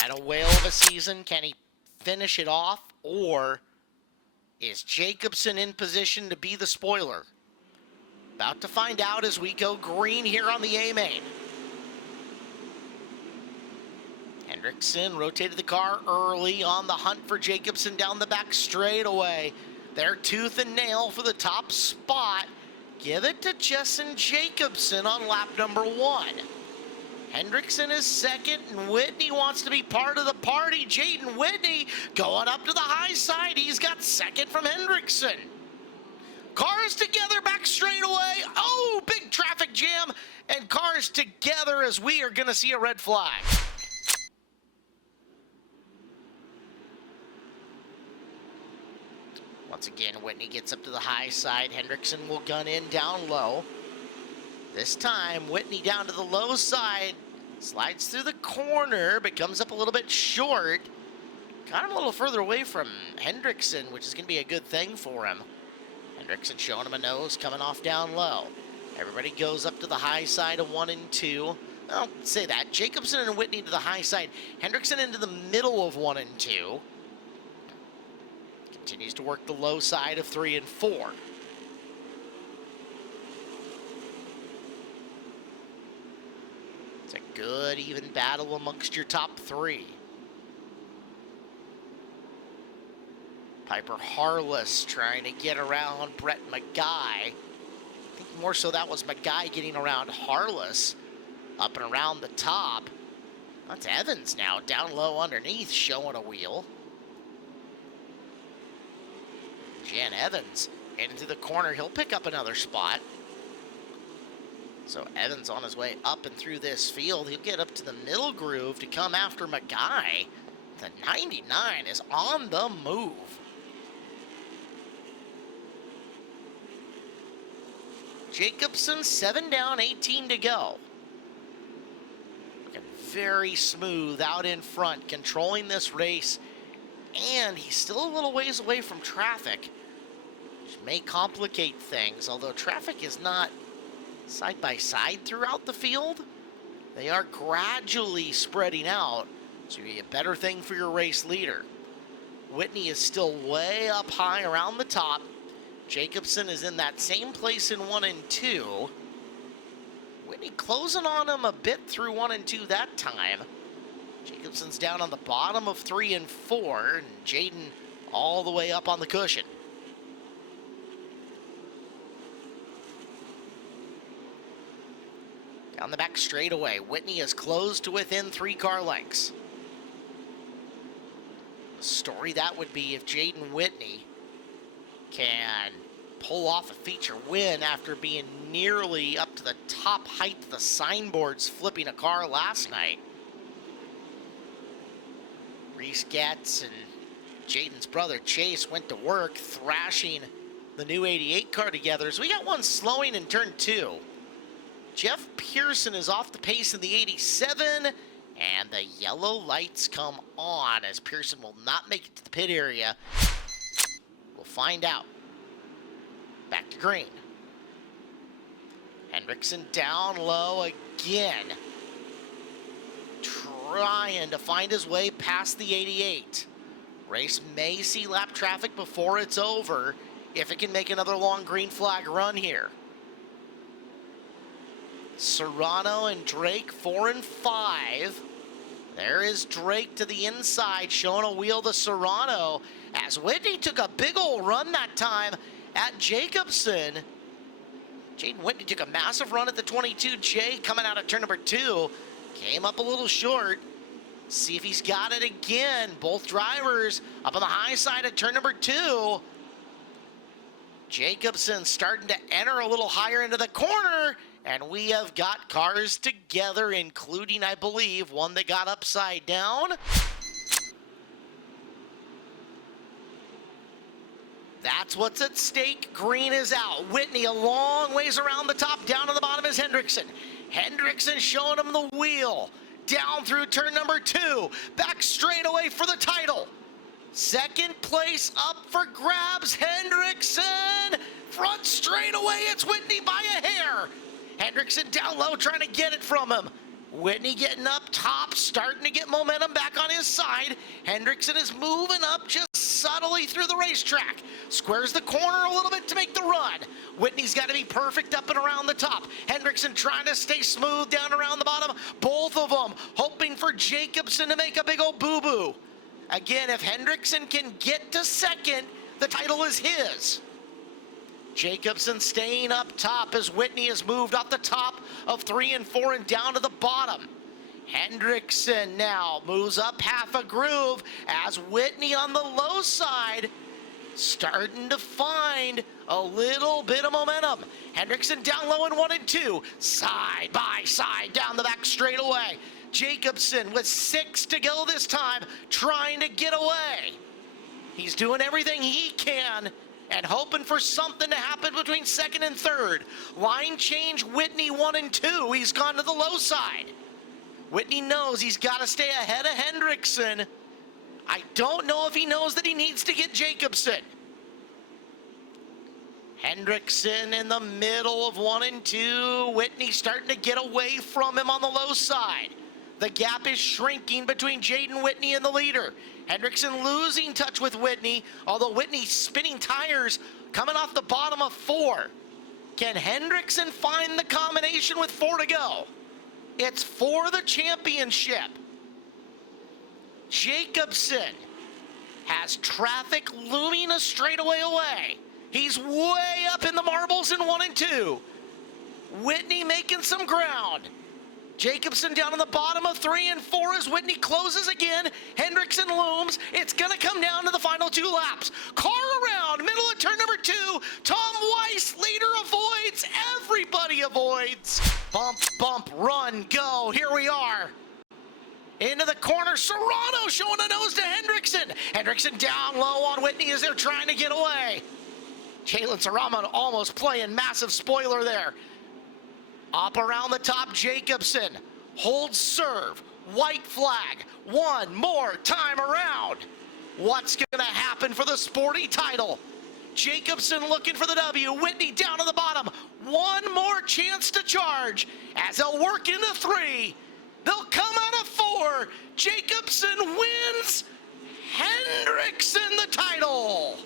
Had a whale of a season. Can he finish it off? Or is Jacobson in position to be the spoiler? About to find out as we go green here on the A-main. Hendrickson rotated the car early on the hunt for Jacobson down the back straightaway. They're tooth and nail for the top spot. Give it to Jessen Jacobson on lap number 1. Hendrickson is second, and Whitney wants to be part of the party. Jaden Whitney going up to the high side. He's got second from Hendrickson. Cars together back straightaway. Oh, big traffic jam, and cars together as we are going to see a red flag. Once again, Whitney gets up to the high side. Hendrickson will gun in down low. This time, Whitney down to the low side. Slides through the corner, but comes up a little bit short. Got him a little further away from Hendrickson, which is going to be a good thing for him. Hendrickson showing him a nose, coming off down low. Everybody goes up to the high side of 1 and 2. Well, say that. Jacobson and Whitney to the high side. Hendrickson into the middle of 1 and 2. Continues to work the low side of 3 and 4. It's a good, even battle amongst your top 3. Piper Harless trying to get around Brett McGuy. I think more so that was McGuy getting around Harless up and around the top. That's Evans now down low underneath showing a wheel. Jan Evans into the corner. He'll pick up another spot. So Evans on his way up and through this field. He'll get up to the middle groove to come after McGuy. The 99 is on the move. Jacobson 7 down, 18 to go. Looking very smooth out in front, controlling this race. And he's still a little ways away from traffic, which may complicate things, although traffic is not side by side throughout the field. They are gradually spreading out, so it'll be a better thing for your race leader. Whitney is still way up high around the top. Jacobson is in that same place in 1 and 2. Whitney closing on him a bit through 1 and 2 that time. Jacobson's down on the bottom of 3 and 4, and Jaden all the way up on the cushion. Down the back straightaway, Whitney is closed to within 3 car lengths. The story that would be if Jaden Whitney can pull off a feature win after being nearly up to the top height of the signboards flipping a car last night. Reese Getz and Jaden's brother Chase went to work thrashing the new 88 car together. So we got one slowing in turn 2. Jeff Pearson is off the pace in the 87, and the yellow lights come on as Pearson will not make it to the pit area. We'll find out. Back to green. Hendrickson down low again. Trying to find his way past the 88. Race may see lap traffic before it's over if it can make another long green flag run here. Serrano and Drake 4 and 5. There is Drake to the inside showing a wheel to Serrano as Whitney took a big old run that time at Jacobson. Jaden Whitney took a massive run at the 22J coming out of turn number 2. Came up a little short. See if he's got it again. Both drivers up on the high side at turn number 2. Jacobson starting to enter a little higher into the corner. And we have got cars together, including, I believe, one that got upside down. That's what's at stake. Green is out. Whitney a long ways around the top. Down to the bottom is Hendrickson. Hendrickson showing him the wheel. Down through turn number 2. Back straight away for the title. Second place up for grabs. Hendrickson. Front straight away. It's Whitney by a hair. Hendrickson down low trying to get it from him. Whitney getting up top, starting to get momentum back on his side. Hendrickson is moving up just subtly through the racetrack. Squares the corner a little bit to make the run. Whitney's got to be perfect up and around the top. Hendrickson trying to stay smooth down around the bottom. Both of them hoping for Jacobson to make a big old boo-boo. Again, if Hendrickson can get to second, the title is his. Jacobson staying up top as Whitney has moved off the top of 3 and 4 and down to the bottom. Hendrickson now moves up half a groove as Whitney on the low side starting to find a little bit of momentum. Hendrickson down low in 1 and 2, side by side down the back straightaway. Jacobson with 6 to go this time, trying to get away. He's doing everything he can and hoping for something to happen between second and third. Line change, Whitney 1 and 2. He's gone to the low side. Whitney knows he's got to stay ahead of Hendrickson. I don't know if he knows that he needs to get Jacobson. Hendrickson in the middle of 1 and 2. Whitney starting to get away from him on the low side. The gap is shrinking between Jaden Whitney and the leader. Hendrickson losing touch with Whitney, although Whitney spinning tires coming off the bottom of 4. Can Hendrickson find the combination with 4 to go? It's for the championship. Jacobson has traffic looming a straightaway away. He's way up in the marbles in 1 and 2. Whitney making some ground. Jacobson down on the bottom of 3 and 4 as Whitney closes again. Hendrickson looms. It's going to come down to the final 2 laps. Car around, middle of turn number 2. Tom Weiss, leader, avoids. Everybody avoids. Bump, bump, run, go. Here we are. Into the corner, Serrano showing a nose to Hendrickson. Hendrickson down low on Whitney as they're trying to get away. Jalen Serrano almost playing massive spoiler there. Up around the top, Jacobson holds serve, white flag, one more time around. What's gonna happen for the sporty title? Jacobson looking for the W, Whitney down to the bottom. One more chance to charge as they'll work into 3. They'll come out of 4. Jacobson wins. Hendrickson the title.